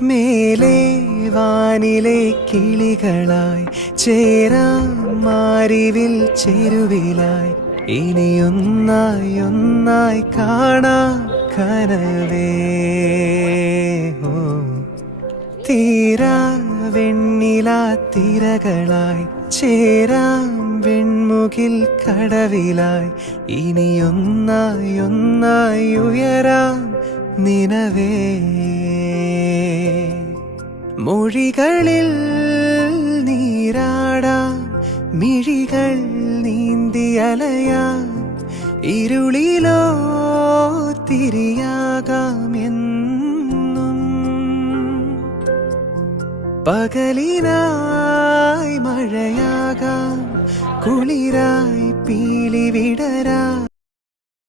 മേലെ വാനിലെ കിളികളായി ചേരാം മാരിവിൽ ചെരുവിലായി ഇനിയൊന്നായി ഒന്നായി കാണാം കനവേ. ഓ തീരാ വെണ്ണിലാ തിരകളായി ചേരാം വെൺമുകിൽ കടവിലായി ഇനിയൊന്നായി ഒന്നായി ഉയരാം നിനവേ. മൊഴികളിൽ നീരാടാം മിഴികൾ നീന്തിയലയാം ഇരുളിലോ തിരിയാകാം എന്നും. പകലിനായി മഴയാകാം കുളിരായി പീലി വിടരാം